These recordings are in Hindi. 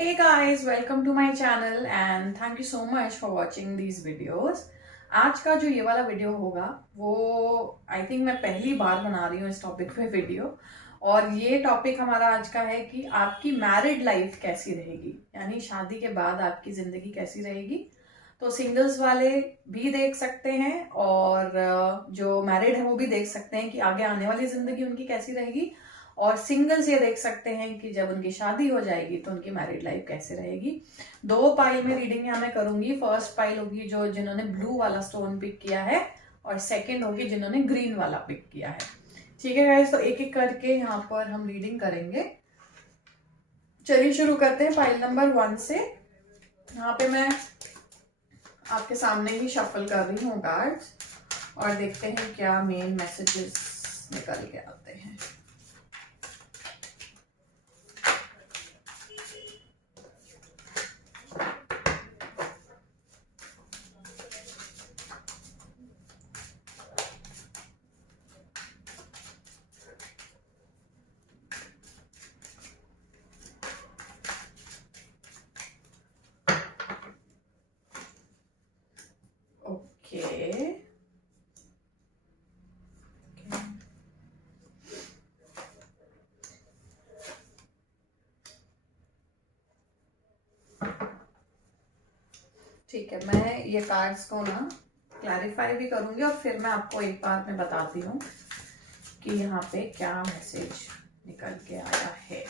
Hey guys, welcome to my channel and thank you so much for watching these videos. आज का जो ये वाला वीडियो होगा वो आई थिंक मैं पहली बार बना रही हूँ इस टॉपिक पे वीडियो। और ये टॉपिक हमारा आज का है कि आपकी मैरिड लाइफ कैसी रहेगी, यानी शादी के बाद आपकी जिंदगी कैसी रहेगी। तो सिंगल्स वाले भी देख सकते हैं और जो मैरिड है वो भी देख सकते हैं कि आगे आने वाली जिंदगी उनकी कैसी रहेगी। और सिंगल्स ये देख सकते हैं कि जब उनकी शादी हो जाएगी तो उनकी मैरिड लाइफ कैसे रहेगी। 2 पाइल में रीडिंग यहाँ मैं करूंगी। फर्स्ट पाइल होगी जो जिन्होंने ब्लू वाला स्टोन पिक किया है और सेकंड होगी जिन्होंने ग्रीन वाला पिक किया है। ठीक है गाइस, तो एक एक करके यहाँ पर हम रीडिंग करेंगे। चलिए शुरू करते हैं पाइल नंबर 1 से। यहाँ पे मैं आपके सामने ही शफल कर रही हूँ कार्ड्स और देखते हैं क्या मेन मैसेजेस निकल के आते हैं। ठीक है, मैं ये कार्ड्स को ना क्लैरिफाई भी करूंगी और फिर मैं आपको एक बार में बताती हूँ कि यहाँ पे क्या मैसेज निकल के आया है।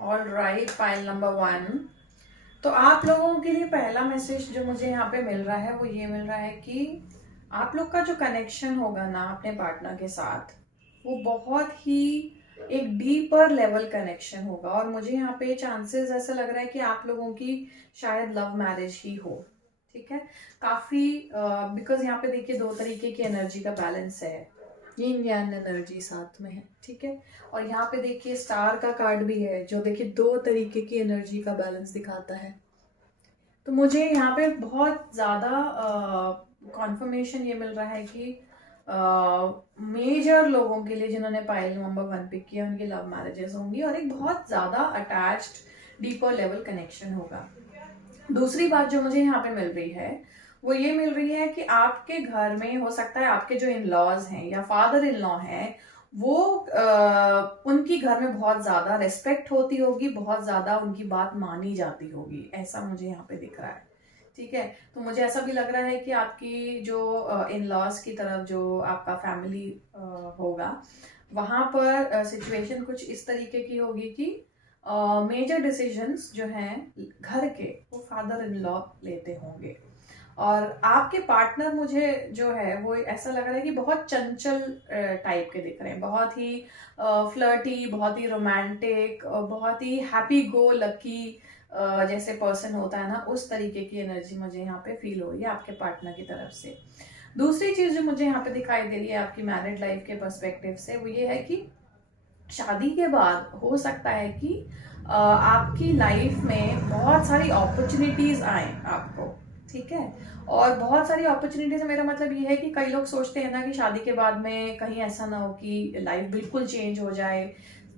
All right, pile number 1। तो आप लोगों के लिए पहला मैसेज जो मुझे यहाँ पे मिल रहा है वो ये मिल रहा है कि आप लोग का जो कनेक्शन होगा ना अपने पार्टनर के साथ वो बहुत ही एक डीपर लेवल कनेक्शन होगा। और मुझे यहाँ पे चांसेस ऐसा लग रहा है कि आप लोगों की शायद लव मैरिज ही हो। ठीक है, काफी बिकॉज यहाँ पे देखिए 2 तरीके की एनर्जी का बैलेंस है, यिन यान एनर्जी साथ में है। ठीक है, और यहाँ पे देखिए स्टार का कार्ड भी है जो देखिए 2 तरीके की एनर्जी का बैलेंस दिखाता है। तो मुझे यहाँ पे बहुत ज्यादा कॉन्फर्मेशन ये मिल रहा है कि मेजर लोगों के लिए जिन्होंने पाइल नंबर 1 पिक किया उनकी लव मैरिजेस होंगी और एक बहुत ज्यादा अटैच्ड डीपर लेवल कनेक्शन होगा। दूसरी बात जो मुझे यहाँ पे मिल रही है वो ये मिल रही है कि आपके घर में हो सकता है आपके जो इन लॉज हैं या फादर इन लॉ हैं वो उनकी घर में बहुत ज्यादा रिस्पेक्ट होती होगी, बहुत ज्यादा उनकी बात मानी जाती होगी, ऐसा मुझे यहाँ पे दिख रहा है। ठीक है, तो मुझे ऐसा भी लग रहा है कि आपकी जो इन लॉज की तरफ जो आपका फैमिली होगा वहां पर सिचुएशन कुछ इस तरीके की होगी कि मेजर डिसीजंस जो हैं घर के वो फादर इन लॉ लेते होंगे। और आपके पार्टनर मुझे जो है वो ऐसा लग रहा है कि बहुत चंचल टाइप के दिख रहे हैं, बहुत ही फ्लर्टी, बहुत ही रोमांटिक, बहुत ही हैप्पी गो लकी जैसे पर्सन होता है ना, उस तरीके की एनर्जी मुझे यहाँ पे फील हो रही है आपके पार्टनर की तरफ से। दूसरी चीज जो मुझे यहाँ पे दिखाई दे रही है आपकी मैरिड लाइफ के पर्सपेक्टिव से वो ये है कि शादी के बाद हो सकता है कि आपकी लाइफ में बहुत सारी अपॉर्चुनिटीज आए आपको। ठीक है, और बहुत सारी अपॉर्चुनिटीज मेरा मतलब ये है कि कई लोग सोचते हैं ना कि शादी के बाद में कहीं ऐसा ना हो कि लाइफ बिल्कुल चेंज हो जाए,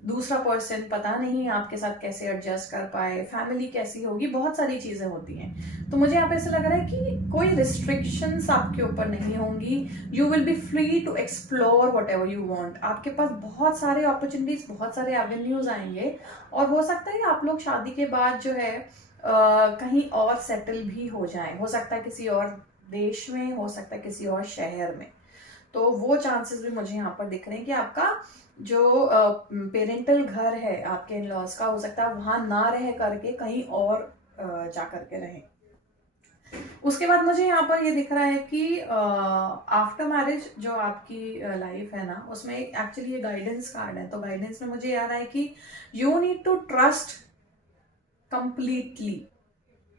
दूसरा पर्सन पता नहीं आपके साथ कैसे एडजस्ट कर पाए, फैमिली कैसी होगी, बहुत सारी चीजें होती हैं। तो मुझे यहाँ पे ऐसा लग रहा है कि कोई रिस्ट्रिक्शंस आपके ऊपर नहीं होंगी। You will be free to explore whatever you want. आपके पास बहुत सारे अपॉर्चुनिटीज, बहुत सारे एवेन्यूज आएंगे और हो सकता है आप लोग शादी के बाद जो है कहीं और सेटल भी हो जाएं। हो सकता है किसी और देश में, हो सकता है किसी और शहर में। तो वो चांसेस भी मुझे यहाँ पर दिख रहे हैं कि आपका जो पेरेंटल घर है आपके इन लॉज का, हो सकता है वहां ना रह करके कहीं और जा करके रहें। उसके बाद मुझे यहाँ पर ये दिख रहा है कि आफ्टर मैरिज जो आपकी लाइफ है ना, उसमें एक एक्चुअली ये गाइडेंस कार्ड है। तो गाइडेंस में मुझे याद है कि you need to trust completely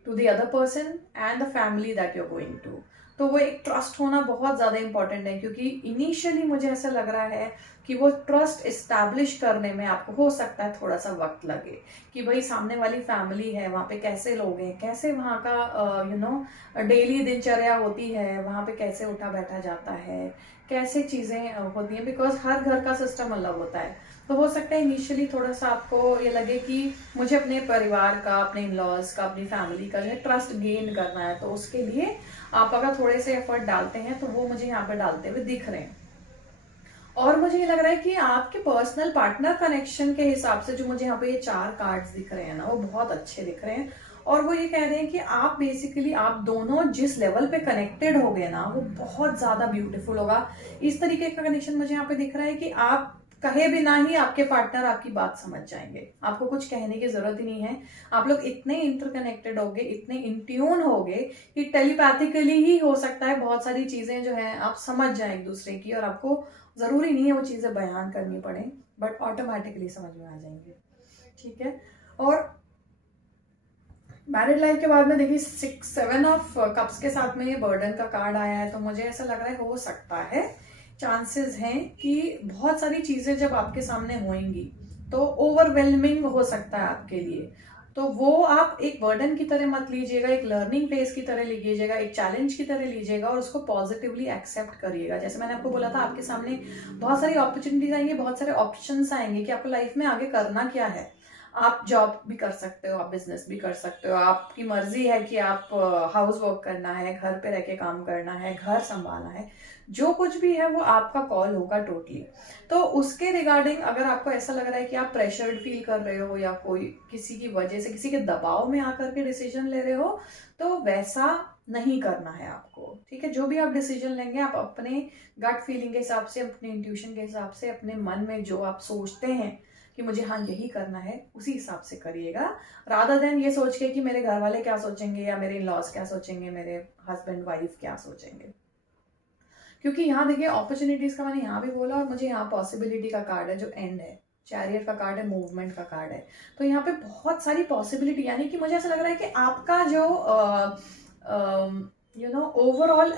to the other person and the family that you are going to. तो वो एक ट्रस्ट होना बहुत ज़्यादा इंपॉर्टेंट है, क्योंकि इनिशियली मुझे ऐसा लग रहा है कि वो ट्रस्ट इस्टेब्लिश करने में आपको हो सकता है थोड़ा सा वक्त लगे, कि भाई सामने वाली फैमिली है, वहाँ पे कैसे लोग हैं, कैसे वहाँ का डेली दिनचर्या होती है, वहाँ पे कैसे उठा बैठा जाता है, कैसे चीज़ें होती हैं, बिकॉज हर घर का सिस्टम अलग होता है। तो हो सकता है इनिशियली थोड़ा सा आपको ये लगे कि मुझे अपने परिवार का, अपने इन-लॉज का, अपनी फैमिली का जो है ट्रस्ट गेन करना है। तो उसके लिए आप अगर थोड़े से एफर्ट डालते हैं तो वो मुझे यहाँ पे डालते हुए दिख रहे हैं। और मुझे ये लग रहा है कि आपके पर्सनल पार्टनर कनेक्शन के हिसाब से जो मुझे यहाँ पे ये 4 कार्ड्स दिख रहे हैं ना, वो बहुत अच्छे दिख रहे हैं। और वो ये कह रहे हैं कि आप बेसिकली आप दोनों जिस लेवल पे कनेक्टेड हो गए ना, वो बहुत ज्यादा ब्यूटीफुल होगा। इस तरीके का कनेक्शन मुझे यहाँ पे दिख रहा है कि आप कहे बिना ही आपके पार्टनर आपकी बात समझ जाएंगे, आपको कुछ कहने की जरूरत ही नहीं है। आप लोग इतने इंटरकनेक्टेड होगे, इतने इंट्यून होगे कि टेलीपैथिकली ही हो सकता है बहुत सारी चीजें जो है आप समझ जाए एक दूसरे की, और आपको जरूरी नहीं है वो चीजें बयान करनी पड़े, बट ऑटोमेटिकली समझ में आ जाएंगे। ठीक है। और मैरिड लाइफ के बाद में देखिए 7 ऑफ कप्स के साथ में ये बर्डन का कार्ड आया है। तो मुझे ऐसा लग रहा है हो सकता है, चांसेस हैं कि बहुत सारी चीजें जब आपके सामने होंगी तो ओवरवेलमिंग हो सकता है आपके लिए। तो वो आप एक बर्डन की तरह मत लीजिएगा, एक लर्निंग फेज की तरह लीजिएगा, एक चैलेंज की तरह लीजिएगा, और उसको पॉजिटिवली एक्सेप्ट करिएगा। जैसे मैंने आपको बोला था, आपके सामने बहुत सारी अपॉर्चुनिटीज आएंगी, बहुत सारे ऑप्शंस आएंगे कि आपको लाइफ में आगे करना क्या है। आप जॉब भी कर सकते हो, आप बिजनेस भी कर सकते हो, आपकी मर्जी है कि आप हाउस वर्क करना है, घर पे रह के काम करना है, घर संभालना है, जो कुछ भी है वो आपका कॉल होगा टोटली। तो उसके रिगार्डिंग अगर आपको ऐसा लग रहा है कि आप प्रेशर्ड फील कर रहे हो, या कोई किसी की वजह से, किसी के दबाव में आकर के डिसीजन ले रहे हो, तो वैसा नहीं करना है आपको। ठीक है। जो भी आप डिसीजन लेंगे, आप अपने गट फीलिंग के हिसाब से, अपने इंट्यूशन के हिसाब से, अपने मन में जो आप सोचते हैं कि मुझे हाँ यही करना है, उसी हिसाब से करिएगा, रादर देन ये सोच के कि मेरे घर वाले क्या सोचेंगे, या मेरे इन लॉज क्या सोचेंगे, मेरे हस्बैंड वाइफ क्या सोचेंगे। क्योंकि यहाँ देखिए अपॉर्चुनिटीज का मैंने यहाँ भी बोला, और मुझे यहाँ पॉसिबिलिटी का कार्ड है जो एंड है, चैरियर का कार्ड है, मूवमेंट का कार्ड है। तो यहाँ पे बहुत सारी पॉसिबिलिटी, यानी कि मुझे ऐसा लग रहा है कि आपका जो ओवरऑल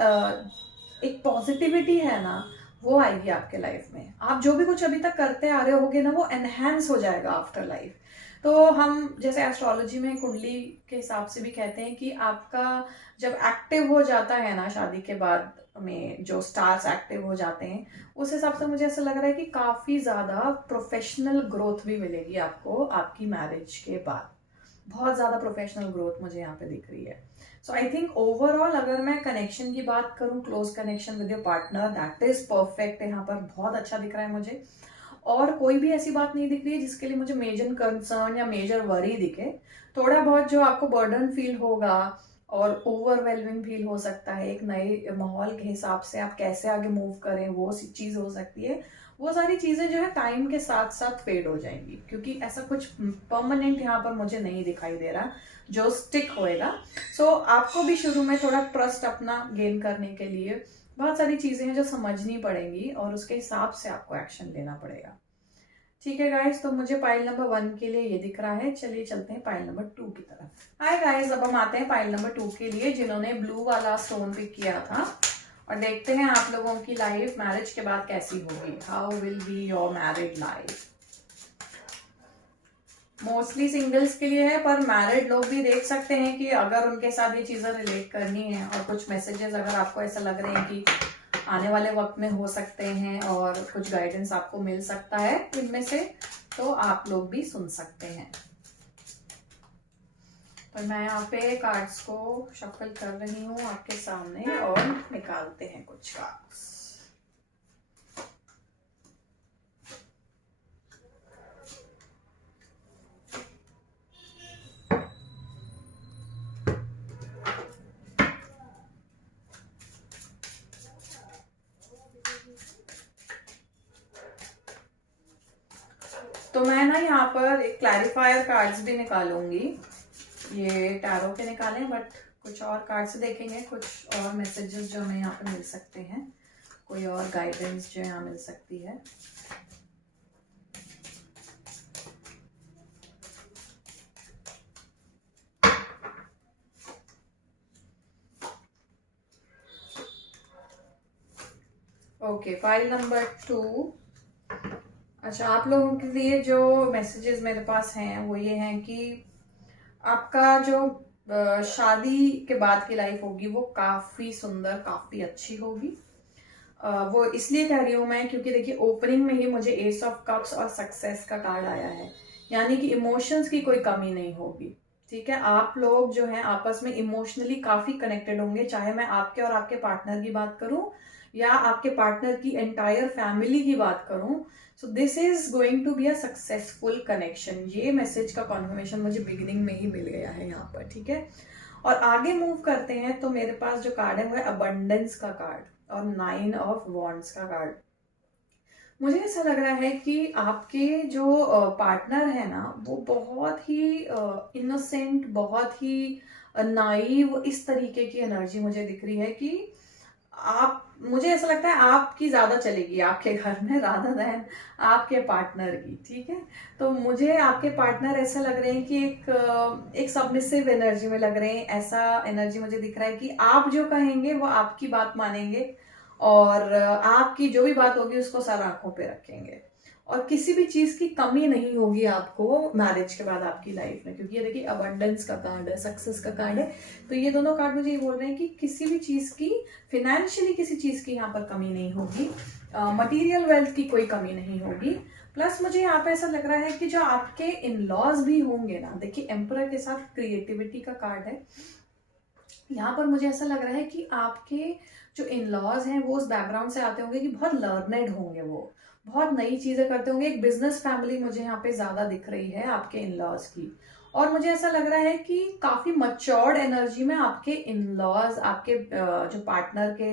एक पॉजिटिविटी है ना, वो आएगी आपके लाइफ में। आप जो भी कुछ अभी तक करते आ रहे होगे ना, वो एनहेंस हो जाएगा आफ्टर लाइफ। तो हम जैसे एस्ट्रोलॉजी में कुंडली के हिसाब से भी कहते हैं कि आपका जब एक्टिव हो जाता है ना, शादी के बाद में जो स्टार्स एक्टिव हो जाते हैं, उस हिसाब से मुझे ऐसा लग रहा है कि काफी ज्यादा प्रोफेशनल ग्रोथ भी मिलेगी आपको आपकी मैरिज के बाद। बहुत ज्यादा प्रोफेशनल ग्रोथ मुझे यहाँ पे दिख रही है। सो आई थिंक ओवरऑल अगर मैं कनेक्शन की बात करूँ, close connection with your partner, that is perfect. यहाँ पर बहुत अच्छा दिख रहा है मुझे, और कोई भी ऐसी बात नहीं दिख रही है जिसके लिए मुझे मेजर कंसर्न या मेजर वरी दिखे। थोड़ा बहुत जो आपको बर्डन फील होगा और ओवरवेलमिंग फील हो सकता है, एक नए माहौल के हिसाब से आप कैसे आगे मूव करें, वो चीज हो सकती है। वो सारी चीजें जो है टाइम के साथ साथ फेड हो जाएंगी, क्योंकि ऐसा कुछ परमानेंट यहाँ पर मुझे नहीं दिखाई दे रहा जो स्टिक होएगा। सो आपको भी शुरू में थोड़ा ट्रस्ट अपना गेन करने के लिए बहुत सारी चीजें हैं जो समझनी पड़ेंगी, और उसके हिसाब से आपको एक्शन लेना पड़ेगा। ठीक है गाइस, तो मुझे पाइल नंबर 1 के लिए ये दिख रहा है। चलिए चलते हैं पाइल नंबर 2 की तरफ। हाय गाइस, अब हम आते हैं पाइल नंबर 2 के लिए, जिन्होंने ब्लू वाला स्टोन पिक किया था, और देखते हैं आप लोगों की लाइफ मैरिज के बाद कैसी होगी। How will be your married life. Mostly singles के लिए है, पर मैरिड लोग भी देख सकते हैं कि अगर उनके साथ ये चीजें रिलेट करनी है, और कुछ मैसेजेस अगर आपको ऐसा लग रहे हैं कि आने वाले वक्त में हो सकते हैं, और कुछ गाइडेंस आपको मिल सकता है इनमें से, तो आप लोग भी सुन सकते हैं। तो मैं यहाँ पे कार्ड्स को शफल कर रही हूँ आपके सामने, और निकालते हैं कुछ कार्ड्स। तो मैं ना यहाँ पर एक क्लैरिफायर कार्ड्स भी निकालूंगी, ये टैरो के निकाले, बट कुछ और कार्ड से देखेंगे, कुछ और मैसेजेस जो हमें यहाँ पे मिल सकते हैं, कोई और गाइडेंस जो यहाँ मिल सकती है। Okay, file number 2। अच्छा, आप लोगों के लिए जो मैसेजेस मेरे पास हैं वो ये हैं कि आपका जो शादी के बाद की लाइफ होगी वो काफ़ी सुंदर, काफ़ी अच्छी होगी। वो इसलिए कह रही हूँ मैं क्योंकि देखिए ओपनिंग में ही मुझे एस ऑफ कप्स और सक्सेस का कार्ड आया है, यानी कि इमोशंस की कोई कमी नहीं होगी। ठीक है, आप लोग जो हैं आपस में इमोशनली काफ़ी कनेक्टेड होंगे, चाहे मैं आपके और आपके पार्टनर की बात करूं या आपके पार्टनर की एंटायर फैमिली की बात करूं। So this is going to be a successful connection. ये मैसेज का कॉन्फर्मेशन मुझे बिगिनिंग में ही मिल गया है यहाँ पर। ठीक है, और आगे मूव करते हैं तो मेरे पास जो कार्ड है वो है अबंडेंस का कार्ड और 9 ऑफ वॉन्ड्स का कार्ड। मुझे ऐसा लग रहा है कि आपके जो पार्टनर है ना वो बहुत ही इनोसेंट, बहुत ही नाइव, इस तरीके की एनर्जी मुझे दिख रही है कि आप, मुझे ऐसा लगता है आपकी ज्यादा चलेगी आपके घर में रादर देन आपके पार्टनर की। ठीक है, तो मुझे आपके पार्टनर ऐसा लग रहे हैं कि एक सबमिसिव एनर्जी में लग रहे हैं। ऐसा एनर्जी मुझे दिख रहा है कि आप जो कहेंगे वो आपकी बात मानेंगे और आपकी जो भी बात होगी उसको सर आंखों पे रखेंगे, और किसी भी चीज की कमी नहीं होगी आपको मैरिज के बाद आपकी लाइफ में, क्योंकि ये देखिए अबंडेंस का कार्ड है, सक्सेस का कार्ड है। तो ये दोनों कार्ड मुझे ये बोल रहे हैं कि किसी भी चीज की, फिनेंशियली किसी चीज की यहाँ पर कमी नहीं होगी, मटेरियल वेल्थ की कोई कमी नहीं होगी। प्लस मुझे यहाँ पे ऐसा लग रहा है कि जो आपके इन लॉज भी होंगे ना, देखिए एम्परर के साथ क्रिएटिविटी का कार्ड है, यहाँ पर मुझे ऐसा लग रहा है कि आपके जो इन लॉज हैं वो उस बैकग्राउंड से आते होंगे कि बहुत लर्नेड होंगे, वो बहुत नई चीजें करते होंगे। एक बिजनेस फैमिली मुझे यहाँ पे ज्यादा दिख रही है आपके इन लॉज की, और मुझे ऐसा लग रहा है कि काफी मच्योर्ड एनर्जी में आपके इन लॉज, आपके जो पार्टनर के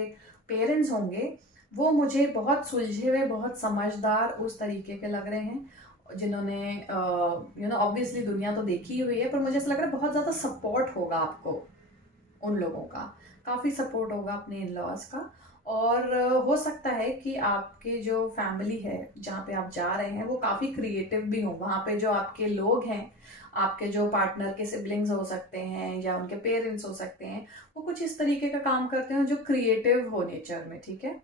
पेरेंट्स होंगे वो मुझे बहुत सुलझे हुए, बहुत समझदार उस तरीके के लग रहे हैं, जिन्होंने ऑब्वियसली दुनिया तो देखी हुई है, पर मुझे ऐसा लग रहा है बहुत ज्यादा सपोर्ट होगा आपको उन लोगों का, काफ़ी सपोर्ट होगा अपने इन लॉज का। और हो सकता है कि आपके जो फैमिली है जहाँ पे आप जा रहे हैं वो काफ़ी क्रिएटिव भी हो, वहाँ पे जो आपके लोग हैं, आपके जो पार्टनर के सिबलिंग्स हो सकते हैं या उनके पेरेंट्स हो सकते हैं, वो कुछ इस तरीके का काम करते हैं जो क्रिएटिव हो नेचर में। ठीक है,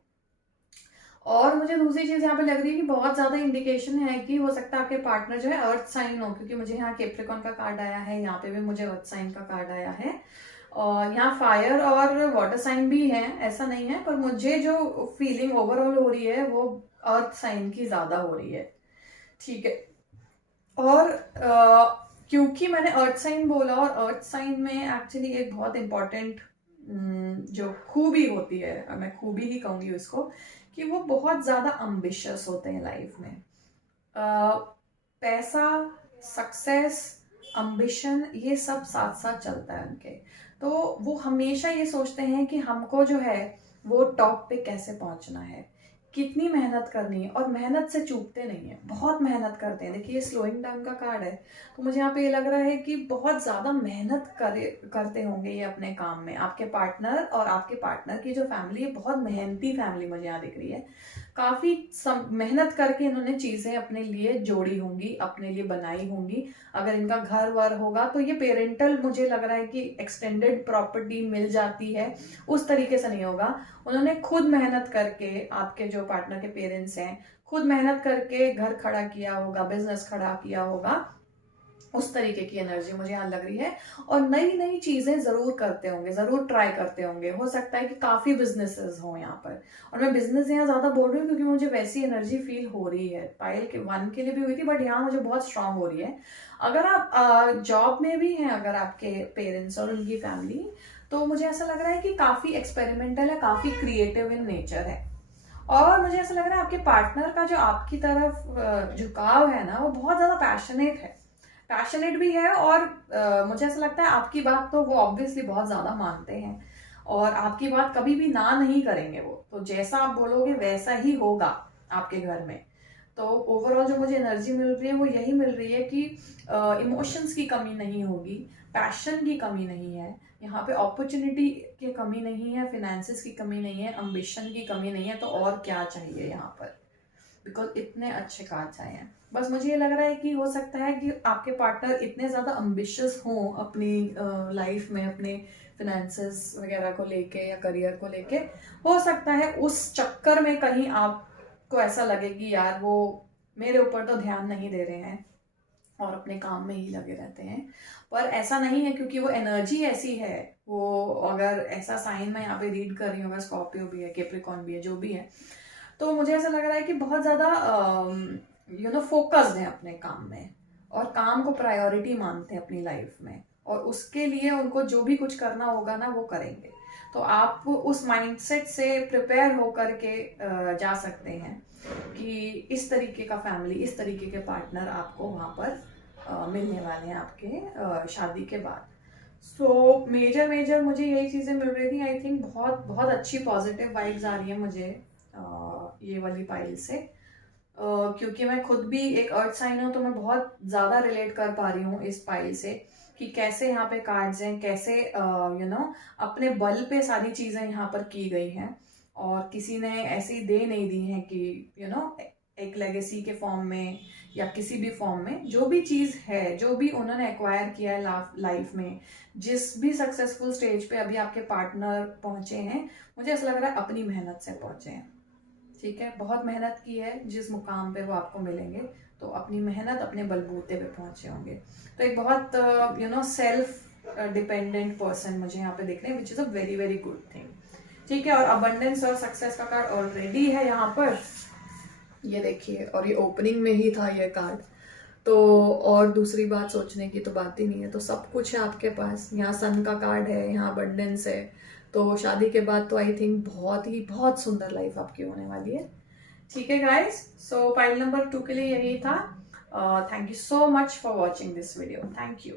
और मुझे दूसरी चीज यहाँ पे लग रही है कि बहुत ज्यादा इंडिकेशन है कि हो सकता है आपके पार्टनर जो है अर्थ साइन हो, क्योंकि मुझे यहाँ कैप्रिकॉन का कार्ड आया है, यहाँ पे भी मुझे अर्थ साइन का कार्ड आया है, और यहाँ फायर और वाटर साइन भी है, ऐसा नहीं है, पर मुझे जो फीलिंग ओवरऑल हो रही है वो अर्थ साइन की ज्यादा हो रही है। ठीक है, और क्योंकि मैंने अर्थ साइन बोला, और अर्थ साइन में एक्चुअली एक बहुत इंपॉर्टेंट जो खूबी होती है, मैं खूबी ही कहूंगी उसको, कि वो बहुत ज्यादा अम्बिशियस होते हैं लाइफ में। पैसा, सक्सेस, अम्बिशन, ये सब साथ साथ चलता है उनके। तो वो हमेशा ये सोचते हैं कि हमको जो है वो टॉप पे कैसे पहुंचना है, कितनी मेहनत करनी है, और मेहनत से चूकते नहीं है, बहुत मेहनत करते हैं। देखिए स्लोइंग डाउन का कार्ड है, तो मुझे यहाँ पे ये लग रहा है कि बहुत ज़्यादा मेहनत करते होंगे ये अपने काम में। आपके पार्टनर और आपके पार्टनर की जो फैमिली है बहुत मेहनती फैमिली मुझे यहाँ दिख रही है, काफ़ी मेहनत करके इन्होंने चीज़ें अपने लिए जोड़ी होंगी, अपने लिए बनाई होंगी। अगर इनका घर वर होगा तो ये पेरेंटल, मुझे लग रहा है कि एक्सटेंडेड प्रॉपर्टी मिल जाती है, उस तरीके से नहीं होगा। उन्होंने खुद मेहनत करके, आपके जो पार्टनर के पेरेंट्स हैं, खुद मेहनत करके घर खड़ा किया होगा, बिजनेस खड़ा किया होगा, उस तरीके की एनर्जी मुझे यहाँ लग रही है। और नई नई चीजें जरूर करते होंगे, जरूर ट्राई करते होंगे। हो सकता है कि काफी बिजनेसेस हो यहाँ पर, और मैं बिजनेस यहाँ ज्यादा बोल रही हूँ क्योंकि मुझे वैसी एनर्जी फील हो रही है। पायल के 1 के लिए भी हुई थी, बट यहाँ मुझे बहुत स्ट्रांग हो रही है। अगर आप जॉब में भी हैं, अगर आपके पेरेंट्स और उनकी फैमिली, तो मुझे ऐसा लग रहा है कि काफी एक्सपेरिमेंटल है, काफी क्रिएटिव इन नेचर है। और मुझे ऐसा लग रहा है आपके पार्टनर का जो आपकी तरफ झुकाव है ना, वो बहुत ज्यादा पैशनेट है, पैशनेट भी है, और मुझे ऐसा लगता है आपकी बात तो वो ऑब्वियसली बहुत ज्यादा मानते हैं, और आपकी बात कभी भी ना नहीं करेंगे वो, तो जैसा आप बोलोगे वैसा ही होगा आपके घर में। तो ओवरऑल जो मुझे एनर्जी मिल रही है वो यही मिल रही है कि इमोशंस की कमी नहीं होगी, पैशन की कमी नहीं है यहाँ पे, अपॉर्चुनिटी की कमी नहीं है, फिनेंसेस की कमी नहीं है, अम्बिशन की कमी नहीं है, तो और क्या चाहिए यहाँ पर, बिकॉज इतने अच्छे कार्ड्स आए हैं। बस मुझे ये लग रहा है कि हो सकता है कि आपके पार्टनर इतने ज़्यादा अम्बिशियस हों अपनी लाइफ में, अपने फिनेंसेस वगैरह को लेके या करियर को लेके, हो सकता है उस चक्कर में कहीं आपको ऐसा लगे कि यार वो मेरे ऊपर तो ध्यान नहीं दे रहे हैं और अपने काम में ही लगे रहते हैं। पर ऐसा नहीं है, क्योंकि वो एनर्जी ऐसी है, वो अगर ऐसा साइन मैं यहाँ पे रीड कर रही हूँ, अगर स्कॉर्पियो भी है, कैप्रिकॉर्न भी है, जो भी है, तो मुझे ऐसा लग रहा है कि बहुत ज़्यादा फोकस्ड है अपने काम में और काम को प्रायोरिटी मानते हैं अपनी लाइफ में, और उसके लिए उनको जो भी कुछ करना होगा ना वो करेंगे। तो आप उस माइंडसेट से प्रिपेयर होकर के जा सकते हैं कि इस तरीके का फैमिली, इस तरीके के पार्टनर आपको वहाँ पर मिलने वाले हैं आपके शादी के बाद। सो मेजर मुझे यही चीज़ें मिल रही थी। आई थिंक बहुत बहुत अच्छी पॉजिटिव वाइब्स आ रही है मुझे ये वाली पाइल से, क्योंकि मैं खुद भी एक अर्थ साइन हूँ, तो मैं बहुत ज़्यादा रिलेट कर पा रही हूँ इस पाइल से कि कैसे यहाँ पे कार्ड्स हैं, कैसे अपने बल पे सारी चीज़ें यहाँ पर की गई हैं, और किसी ने ऐसी दे नहीं दी है कि एक लेगेसी के फॉर्म में या किसी भी फॉर्म में, जो भी चीज़ है, जो भी उन्होंने एक्वायर किया है लाइफ में, जिस भी सक्सेसफुल स्टेज पे अभी आपके पार्टनर पहुंचे हैं, मुझे ऐसा लग रहा है अपनी मेहनत से पहुंचे हैं। ठीक है, बहुत मेहनत की है जिस मुकाम पे वो आपको मिलेंगे, तो अपनी मेहनत, अपने बलबूते पे पहुंचे होंगे। तो एक बहुत सेल्फ डिपेंडेंट पर्सन मुझे यहाँ पे दिख रहे हैं, which is a very very good thing. ठीक है, और अबंडेंस और सक्सेस का कार्ड ऑलरेडी है यहाँ पर, ये देखिए, और ये ओपनिंग में ही था ये कार्ड, तो और दूसरी बात सोचने की तो बात ही नहीं है। तो सब कुछ है आपके पास, यहाँ सन का कार्ड है, यहाँ अबंडेंस है, तो शादी के बाद तो आई थिंक बहुत सुंदर लाइफ आपकी होने वाली है। ठीक है गाइस, सो पाइल नंबर 2 के लिए यही था। Thank you so much for watching this video. Thank you.